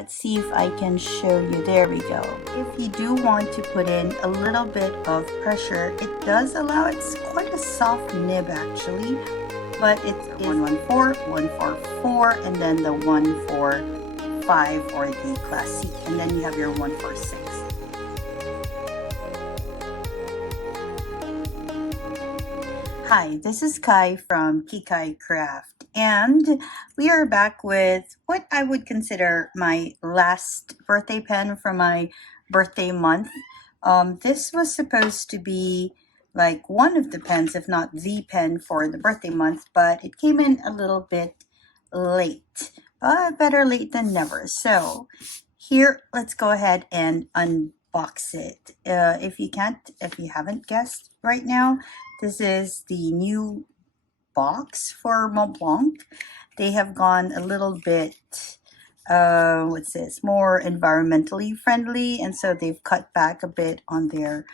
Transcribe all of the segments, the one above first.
Let's see if I can show you. There we go. If you do want to put in a little bit of pressure, it does allow. It's quite a soft nib actually, but it's 114, 144, and then the 145 or the classique, and then you have your 146. Hi, this is Kai from Kikai Craft, and we are back with what I would consider my last birthday pen for my birthday month. This was supposed to be like one of the pens, if not the pen for the birthday month, but it came in a little bit late. Better late than never. So here, let's go ahead and unbox it. If you haven't guessed right now, this is the new box for Montblanc. They have gone a little bit, what's this, more environmentally friendly, and so they've cut back a bit on their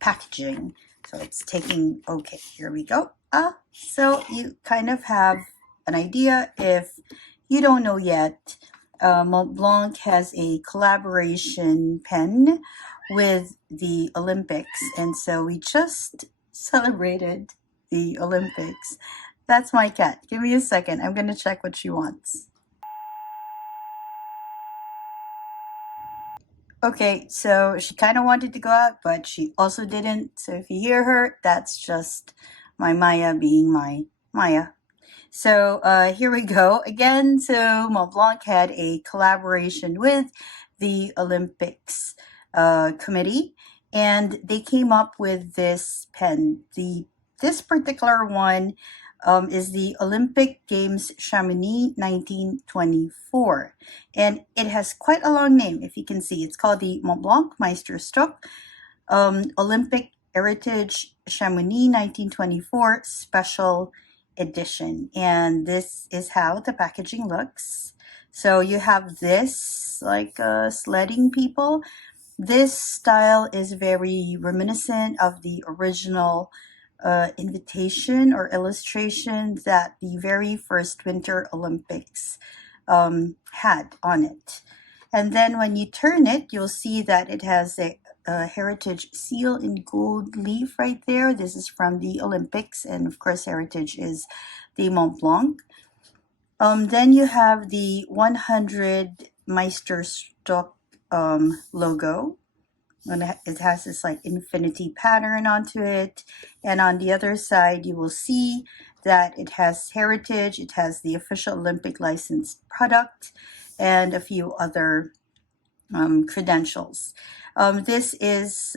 packaging. So it's taking, okay, here we go. So you kind of have an idea. If you don't know yet, Montblanc has a collaboration pen with the Olympics, and so we just celebrated the Olympics. That's my cat. Give me a second. I'm going to check what she wants. Okay, so she kind of wanted to go out, but she also didn't. So if you hear her, that's just my Maya being my Maya. So here we go again. So Montblanc had a collaboration with the Olympics committee, and they came up with this pen. This particular one is the Olympic Games Chamonix 1924, and it has quite a long name. If you can see, it's called the Montblanc Meisterstück Olympic Heritage Chamonix 1924 Special Edition, and this is how the packaging looks. So you have this like sledding people. This style is very reminiscent of the original invitation or illustration that the very first Winter Olympics had on it. And then when you turn it, you'll see that it has a heritage seal in gold leaf right there. This is from the Olympics, and of course heritage is the Montblanc. Then you have the 100 Meisterstück logo, and it has this like infinity pattern onto it, and on the other side you will see that it has heritage, it has the official Olympic licensed product, and a few other credentials. This is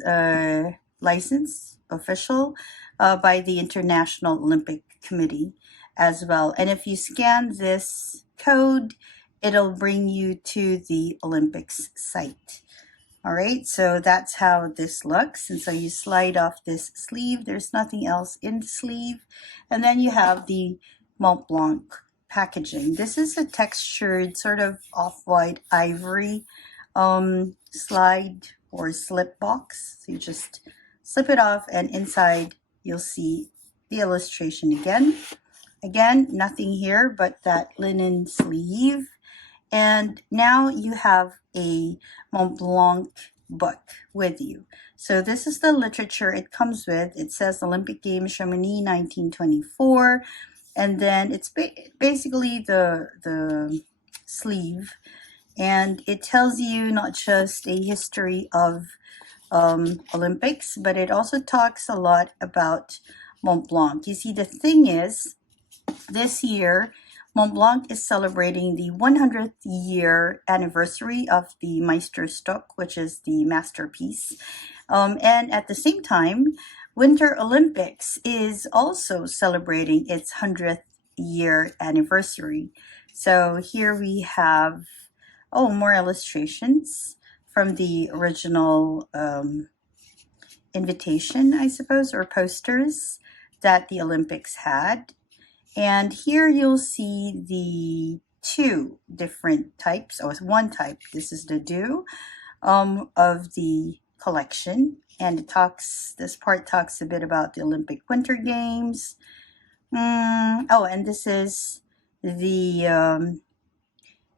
licensed official by the International Olympic Committee as well. And if you scan this code, it'll bring you to the Olympics site. All right, so that's how this looks. And so you slide off this sleeve. There's nothing else in the sleeve. And then you have the Montblanc packaging. This is a textured sort of off-white ivory slide or slip box. So you just slip it off, and inside you'll see the illustration again. Again, nothing here but that linen sleeve. And now you have a Montblanc book with you. So this is the literature it comes with. It says Olympic Games Chamonix 1924. And then it's basically the sleeve. And it tells you not just a history of Olympics, but it also talks a lot about Montblanc. You see, the thing is, this year, Montblanc is celebrating the 100th year anniversary of the Meisterstück, which is the masterpiece. And at the same time, Winter Olympics is also celebrating its 100th year anniversary. So here we have more illustrations from the original invitation, I suppose, or posters that the Olympics had. And here you'll see the two different types, or one type. This is the do of the collection, and this part talks a bit about the Olympic Winter Games. And this is the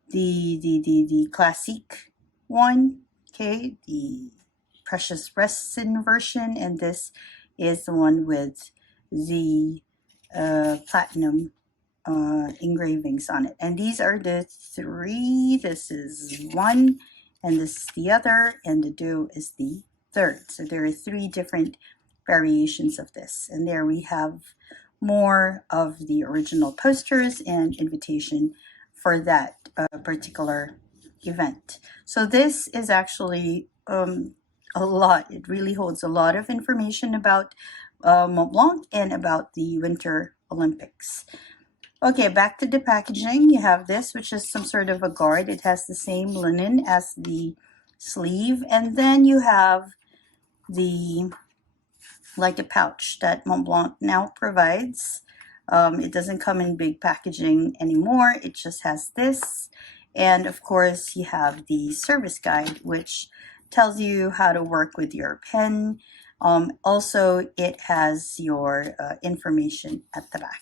the classic one, okay, the precious resin version, and this is the one with the platinum engravings on it. And these are the three. This is one, and this is the other, and the dough is the third. So there are three different variations of this. And there we have more of the original posters and invitation for that particular event. So this is actually a lot. It really holds a lot of information about Montblanc and about the Winter Olympics. Okay, back to the packaging. You have this, which is some sort of a guard. It has the same linen as the sleeve. And then you have the, like a pouch that Montblanc now provides. It doesn't come in big packaging anymore. It just has this. And of course, you have the service guide, which tells you how to work with your pen. Also, it has your information at the back.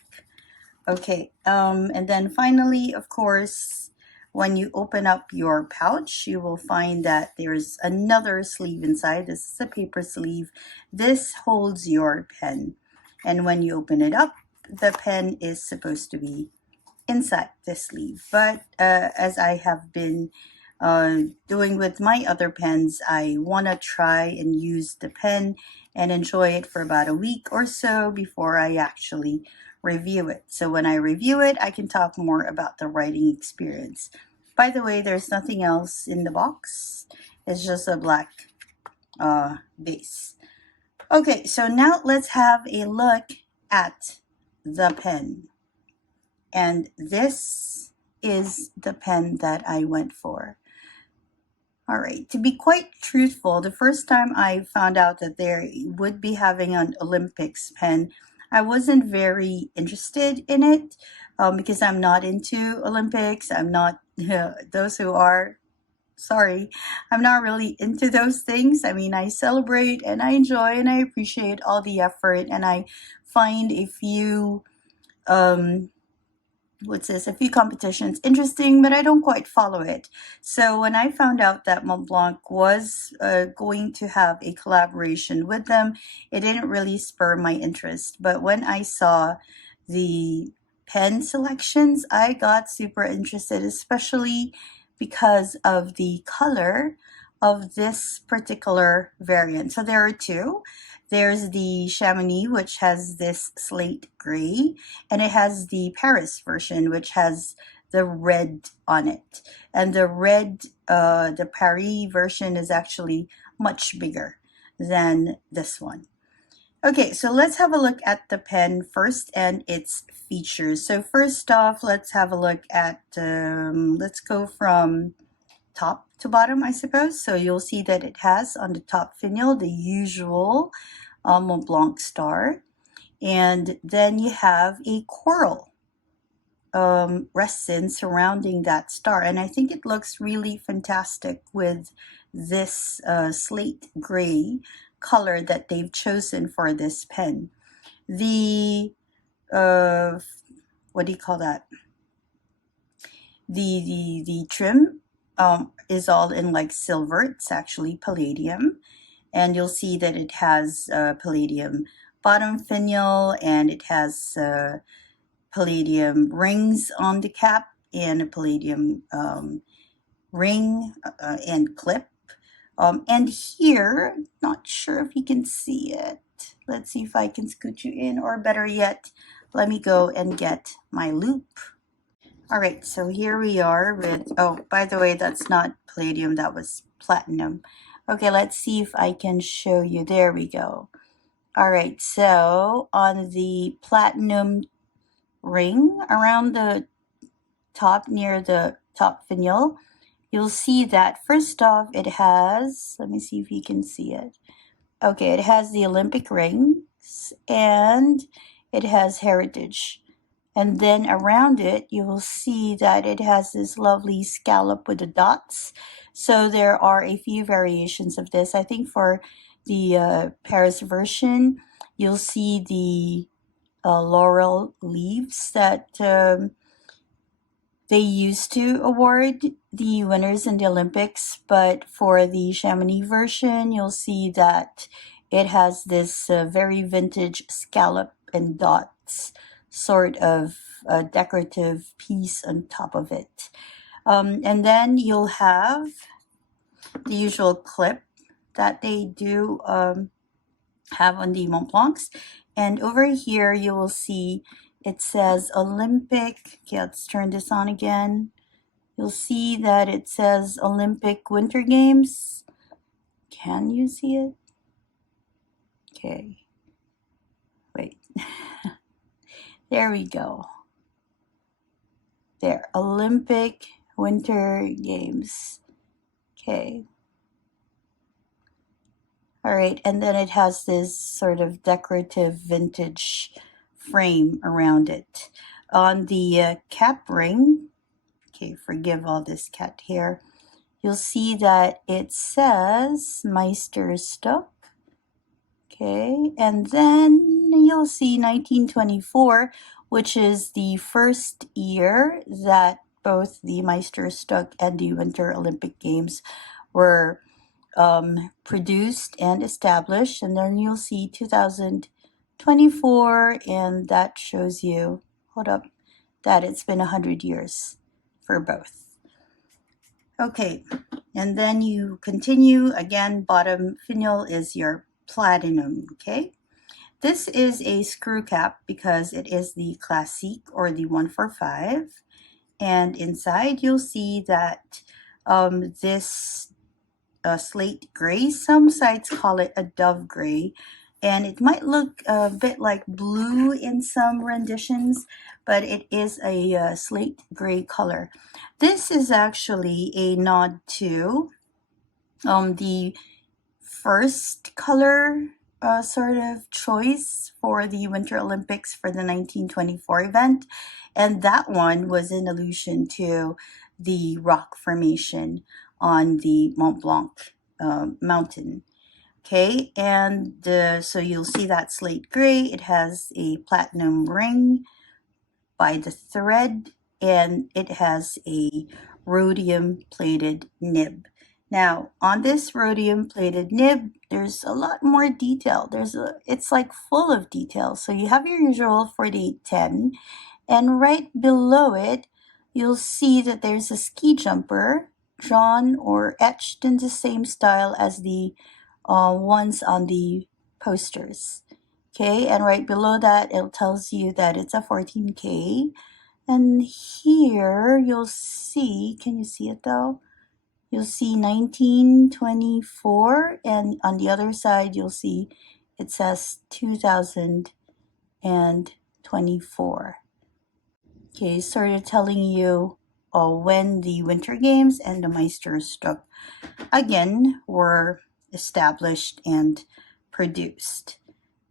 Okay, and then finally, of course, when you open up your pouch, you will find that there's another sleeve inside. This is a paper sleeve. This holds your pen. And when you open it up, the pen is supposed to be inside the sleeve. But as I have been doing with my other pens, I want to try and use the pen and enjoy it for about a week or so before I actually review it. So when I review it, I can talk more about the writing experience. By the way, there's nothing else in the box. It's just a black base. Okay, so now let's have a look at the pen. And this is the pen that I went for. All right, to be quite truthful, the first time I found out that there would be having an Olympics pen, I wasn't very interested in it because I'm not into Olympics. I'm not, those who are, sorry, I'm not really into those things. I mean, I celebrate and I enjoy and I appreciate all the effort, and I find a few a few competitions interesting, but I don't quite follow it. So when I found out that Montblanc was going to have a collaboration with them, it didn't really spur my interest. But when I saw the pen selections, I got super interested, especially because of the color of this particular variant. So there are two. There's the Chamonix, which has this slate gray, and it has the Paris version, which has the red on it. And the red, the Paris version is actually much bigger than this one. Okay, so let's have a look at the pen first and its features. So first off, let's have a look at, let's go from top to bottom, I suppose. So you'll see that it has on the top finial the usual Montblanc star, and then you have a coral resin surrounding that star, and I think it looks really fantastic with this slate gray color that they've chosen for this pen. The what do you call that? The trim is all in like silver. It's actually palladium, and you'll see that it has palladium bottom finial, and it has palladium rings on the cap and a palladium ring and clip. And here, not sure if you can see it. Let's see if I can scoot you in, or better yet, let me go and get my loop. All right, so here we are with, oh, by the way, that's not palladium, that was platinum. Okay, let's see if I can show you. There we go. All right, so on the platinum ring around the top near the top finial, you'll see that first off it has, let me see if you can see it. Okay, it has the Olympic rings and it has heritage. And then around it, you will see that it has this lovely scallop with the dots. So there are a few variations of this. I think for the Paris version, you'll see the laurel leaves that They used to award the winners in the Olympics, but for the Chamonix version, you'll see that it has this very vintage scallop and dots sort of decorative piece on top of it. And then you'll have the usual clip that they do have on the Montblancs. And over here, you will see it says Olympic. Okay, let's turn this on again. You'll see that it says Olympic Winter Games. Can you see it? Okay. Wait. There we go. There, Olympic Winter Games. Okay. All right, and then it has this sort of decorative vintage frame around it. On the cap ring, okay, forgive all this cat hair, you'll see that it says Meisterstück. Okay, and then you'll see 1924, which is the first year that both the Meisterstück and the Winter Olympic Games were produced and established. And then you'll see 2024, and that shows you, hold up, that it's been 100 years for both. Okay, and then you continue. Again, bottom finial is your platinum, okay? This is a screw cap because it is the Classique or the 145. And inside you'll see that this slate gray, some sites call it a dove gray, and it might look a bit like blue in some renditions, but it is a slate gray color. This is actually a nod to the first color sort of choice for the Winter Olympics for the 1924 event, and that one was in allusion to the rock formation on the Mont Blanc mountain. Okay, and so you'll see that slate gray. It has a platinum ring by the thread, and it has a rhodium plated nib. Now, on this rhodium plated nib, there's a lot more detail. It's like full of detail. So you have your usual 4810, and right below it, you'll see that there's a ski jumper drawn or etched in the same style as the ones on the posters. Okay, and right below that, it tells you that it's a 14K. And here you'll see, can you see it though? You'll see 1924, and on the other side, you'll see it says 2024. Okay, sort of telling you when the Winter Games and the Meisterstück again were established and produced.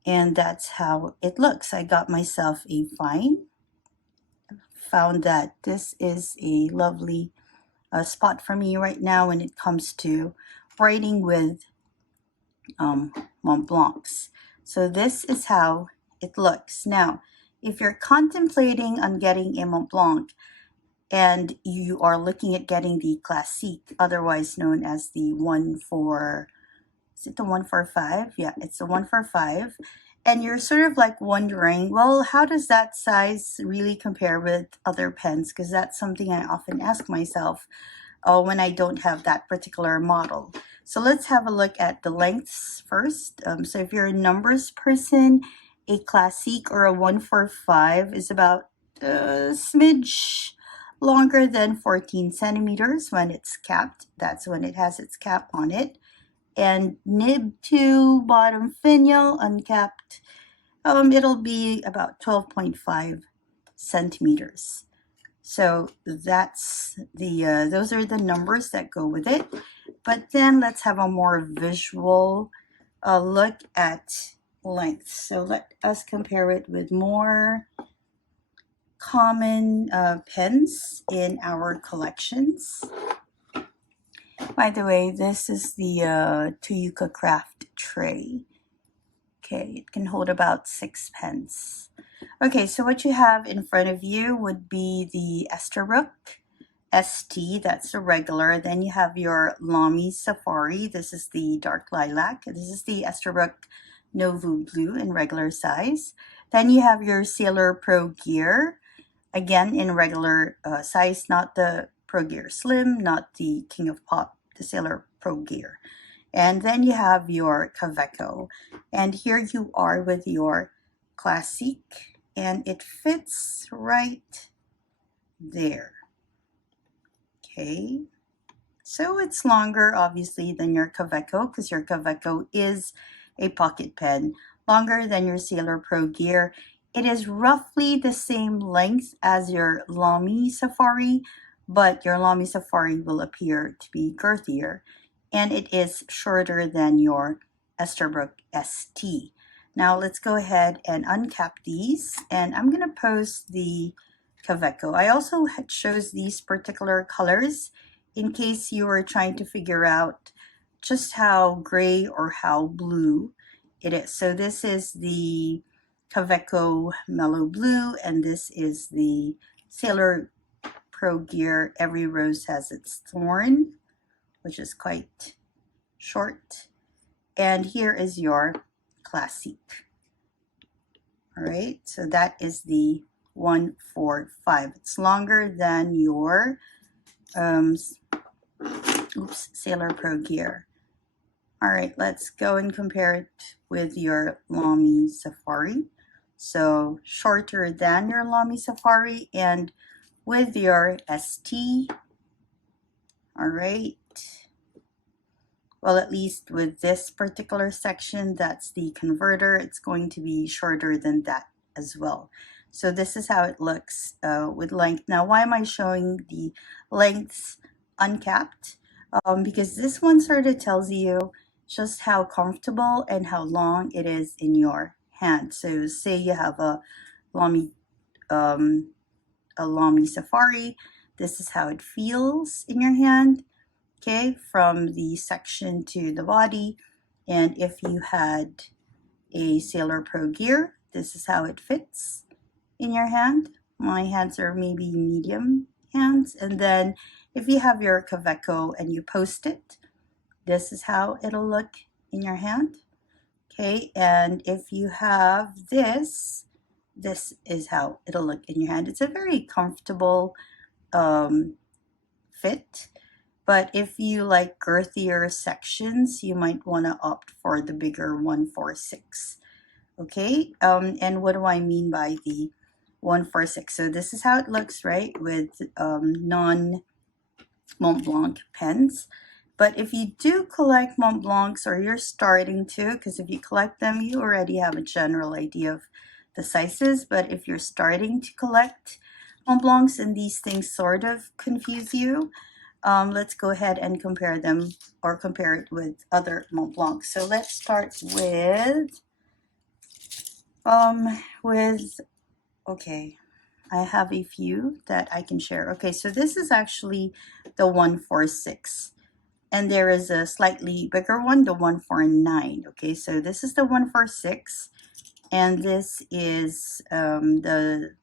And that's how it looks. I got myself a fine. Found that this is a lovely spot for me right now when it comes to writing with Montblancs. So this is how it looks. Now, if you're contemplating on getting a Montblanc and you are looking at getting the Classique, otherwise known as the 145? Yeah, it's the 145. And you're sort of like wondering, well, how does that size really compare with other pens? Because that's something I often ask myself when I don't have that particular model. So let's have a look at the lengths first. So if you're a numbers person, a Classique or a 145 is about a smidge longer than 14 centimeters when it's capped. That's when it has its cap on it. And nib to bottom finial uncapped, it'll be about 12.5 centimeters. So that's the those are the numbers that go with it. But then let's have a more visual look at length. So let us compare it with more common pens in our collections. By the way, this is the Toyooka Craft tray. Okay, it can hold about 6 pens. Okay, so what you have in front of you would be the Esterbrook ST, that's the regular. Then you have your Lamy Safari. This is the dark lilac. This is the Esterbrook Novu Blue in regular size. Then you have your Sailor Pro Gear, again in regular size, not the Pro Gear Slim, not the King of Pop, the Sailor Pro Gear. And then you have your Kaweco. And here you are with your Classique, and it fits right there. Okay, so it's longer obviously than your Kaweco, because your Kaweco is a pocket pen, longer than your Sailor Pro Gear. It is roughly the same length as your Lamy Safari, but your Lamy Safari will appear to be girthier, and it is shorter than your Esterbrook ST. Now let's go ahead and uncap these, and I'm going to post the Kaweco. I also chose these particular colors in case you were trying to figure out just how gray or how blue it is. So this is the Kaweco Mellow Blue, and this is the Sailor Pro Gear Every Rose Has Its Thorn, which is quite short. And here is your Classique. All right, so that is the 145. It's longer than your Sailor Pro Gear. All right, let's go and compare it with your Lamy Safari. So shorter than your Lamy Safari, and with your ST. All right. Well, at least with this particular section, that's the converter, it's going to be shorter than that as well. So this is how it looks with length. Now, why am I showing the lengths uncapped? Because this one sort of tells you just how comfortable and how long it is in your hand. So say you have a Lamy Safari, this is how it feels in your hand. Okay, from the section to the body. And if you had a Sailor Pro Gear, this is how it fits in your hand. My hands are maybe medium hands. And then if you have your Kaweco and you post it, this is how it'll look in your hand. Okay, and if you have this, this is how it'll look in your hand. It's a very comfortable fit. But if you like girthier sections, you might want to opt for the bigger 146. Okay, and what do I mean by the 146? So this is how it looks, right, with non-Montblanc pens. But if you do collect Montblancs, or you're starting to, because if you collect them, you already have a general idea of the sizes. But if you're starting to collect Montblancs and these things sort of confuse you, let's go ahead and compare them, or compare it with other Montblancs. So let's start with, okay, I have a few that I can share. Okay, so this is actually the 146. And there is a slightly bigger one, the 149. Okay, so this is the 146. And this is the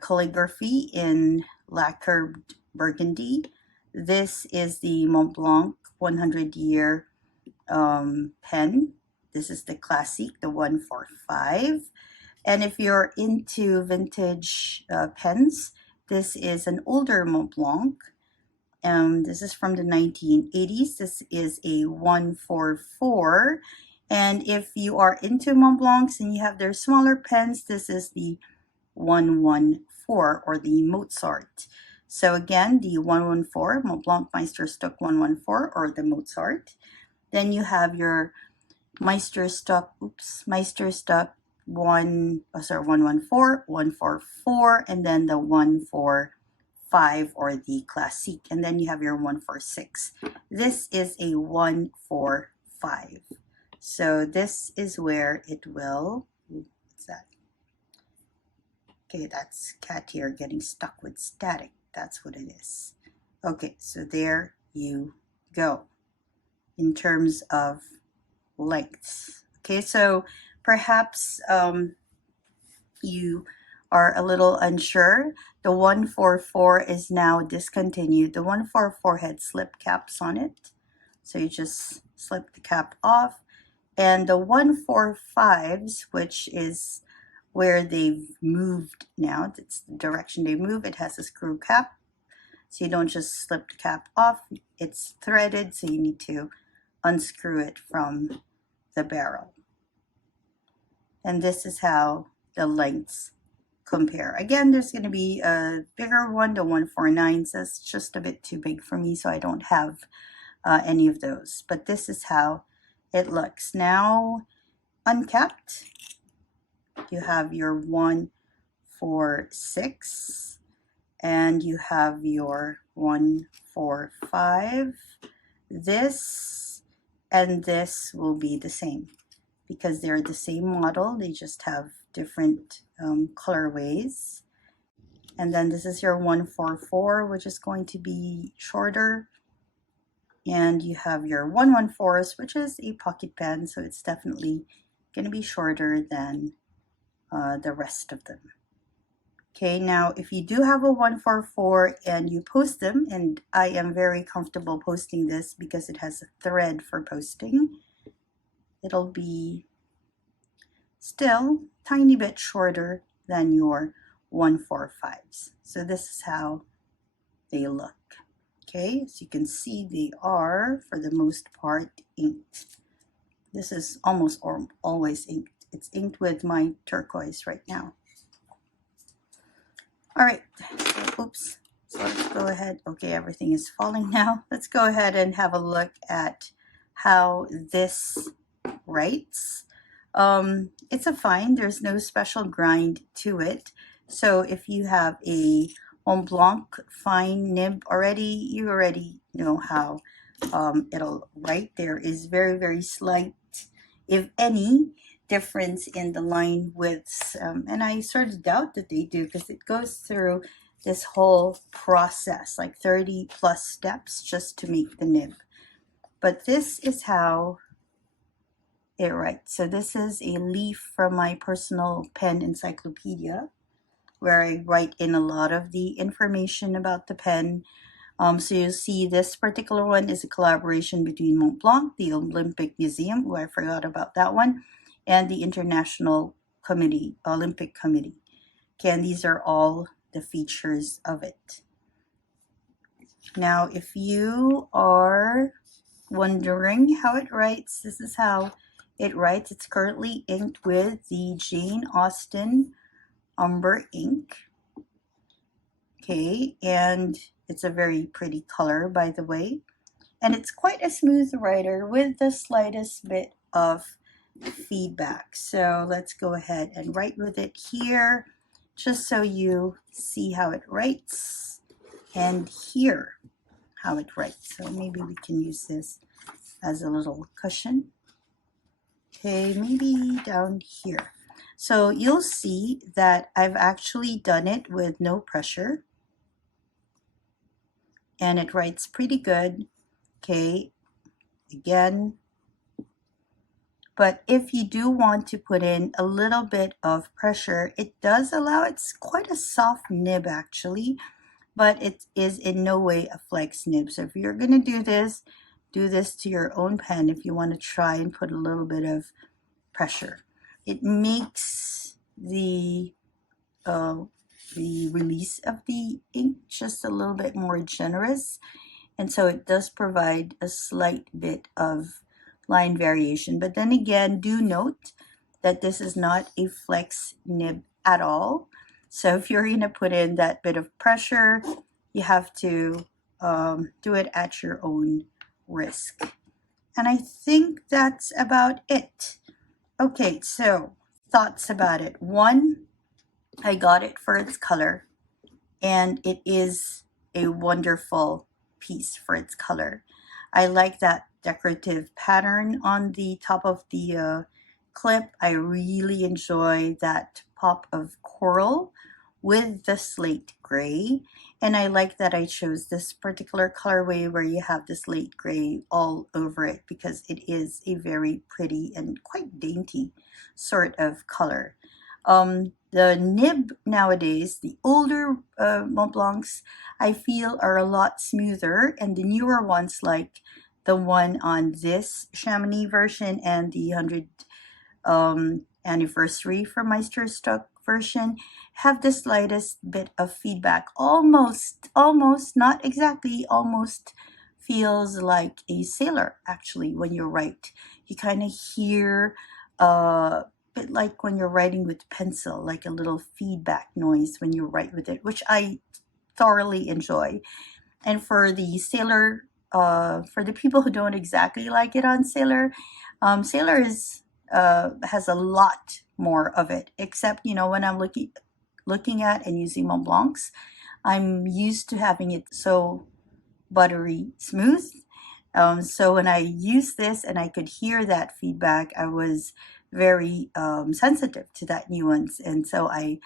calligraphy in lacquered burgundy. This is the Montblanc 100-year pen. This is the Classique, the 145. And if you're into vintage pens, this is an older Montblanc. This is from the 1980s. This is a 144. And if you are into Montblancs and you have their smaller pens, this is the 114, or the Mozart. So again, the 114, Montblanc Meisterstück 114, or the Mozart. Then you have your Meisterstück 114, 144, and then the 145, or the Classique. And then you have your 146. This is a 145. So this is where it will, what's that? Okay, that's cat here getting stuck with static. That's what it is. Okay, so there you go in terms of lengths. Okay, so perhaps you are a little unsure. The 144 is now discontinued. The 144 had slip caps on it, so you just slip the cap off. And the 145s, which is where they've moved now, it's the direction they move, it has a screw cap. So you don't just slip the cap off, it's threaded, so you need to unscrew it from the barrel. And this is how the lengths compare. Again, there's going to be a bigger one, the 149s. That's just a bit too big for me, so I don't have any of those. But this is how it looks. Now, uncapped, you have your 146, and you have your 145. This and this will be the same because they're the same model. They just have different colorways. And then this is your 144, which is going to be shorter. And you have your 114s, which is a pocket pen, so it's definitely going to be shorter than the rest of them. Okay, now if you do have a 144 and you post them, and I am very comfortable posting this because it has a thread for posting, it'll be still tiny bit shorter than your 145s. So this is how they look. Okay, so you can see they are, for the most part, inked. This is almost or always inked. It's inked with my turquoise right now. All right, so, oops, so let's go ahead. Okay, everything is falling now. Let's go ahead and have a look at how this writes. It's a fine, there's no special grind to it. So if you have a Montblanc fine nib already, you already know how it'll write. There is very, very slight, if any, difference in the line widths. And I sort of doubt that they do because it goes through this whole process, like 30 plus steps just to make the nib. But this is how it writes. So this is a leaf from my personal pen encyclopedia where I write in a lot of the information about the pen. So you'll see this particular one is a collaboration between Montblanc, the Olympic Museum, I forgot about that one, and the International Committee, Olympic Committee. Okay, and these are all the features of it. Now, if you are wondering how it writes, this is how it writes. It's currently inked with the Jane Austen Umber ink. Okay, and it's a very pretty color, by the way. And it's quite a smooth writer with the slightest bit of feedback. So let's go ahead and write with it here, just so you see how it writes and hear how it writes. So maybe we can use this as a little cushion. Okay, maybe down here. So you'll see that I've actually done it with no pressure. And it writes pretty good. Okay, again. But if you do want to put in a little bit of pressure, it does allow, it's quite a soft nib actually, but it is in no way a flex nib. So if you're going to do this to your own pen if you want to try and put a little bit of pressure. It makes the release of the ink just a little bit more generous, and so it does provide a slight bit of line variation. But then again, do note that this is not a flex nib at all. So if you're going to put in that bit of pressure, you have to do it at your own risk. And I think that's about it. Okay, so thoughts about it. One, I got it for its color, and it is a wonderful piece for its color. I like that decorative pattern on the top of the clip. I really enjoy that pop of coral with the slate gray. And I like that I chose this particular colorway where you have this slate gray all over it, because it is a very pretty and quite dainty sort of color. The nib nowadays, the older Montblancs, I feel are a lot smoother, and the newer ones, like the one on this Chamonix version and the 100 anniversary for Meisterstuck version, have the slightest bit of feedback. Almost, not exactly, almost feels like a sailor, actually, when you write. You kind of hear a bit like when you're writing with pencil, like a little feedback noise when you write with it, which I thoroughly enjoy. And for the sailor, for the people who don't exactly like it on sailor, sailor has a lot more of it. Except, when I'm looking at and using Montblancs, I'm used to having it so buttery smooth. So when I used this and I could hear that feedback, I was very sensitive to that nuance, and so I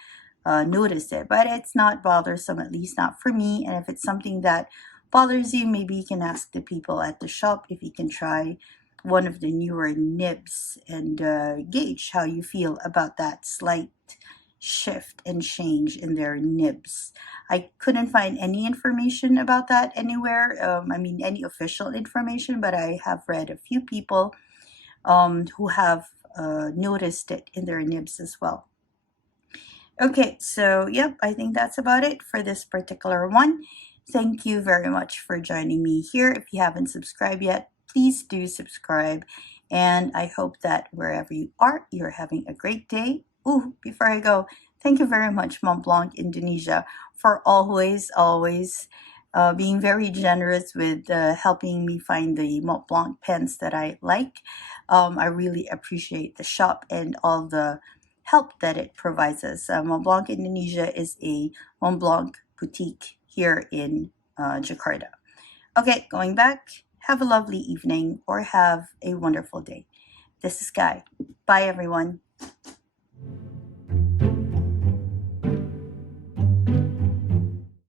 noticed it. But it's not bothersome, at least not for me. And if it's something that bothers you, maybe you can ask the people at the shop if you can try one of the newer nibs and gauge how you feel about that slight shift and change in their nibs. I couldn't find any information about that anywhere. Any official information, but I have read a few people who have noticed it in their nibs as well. Okay, so yep, I think that's about it for this particular one. Thank you very much for joining me here. If you haven't subscribed yet, please do subscribe. And I hope that wherever you are, you're having a great day. Ooh, before I go, thank you very much, Montblanc Indonesia, for always being very generous with helping me find the Montblanc pens that I like. I really appreciate the shop and all the help that it provides us. Montblanc Indonesia is a Montblanc boutique here in Jakarta. Okay, going back, have a lovely evening or have a wonderful day. This is Guy. Bye, everyone.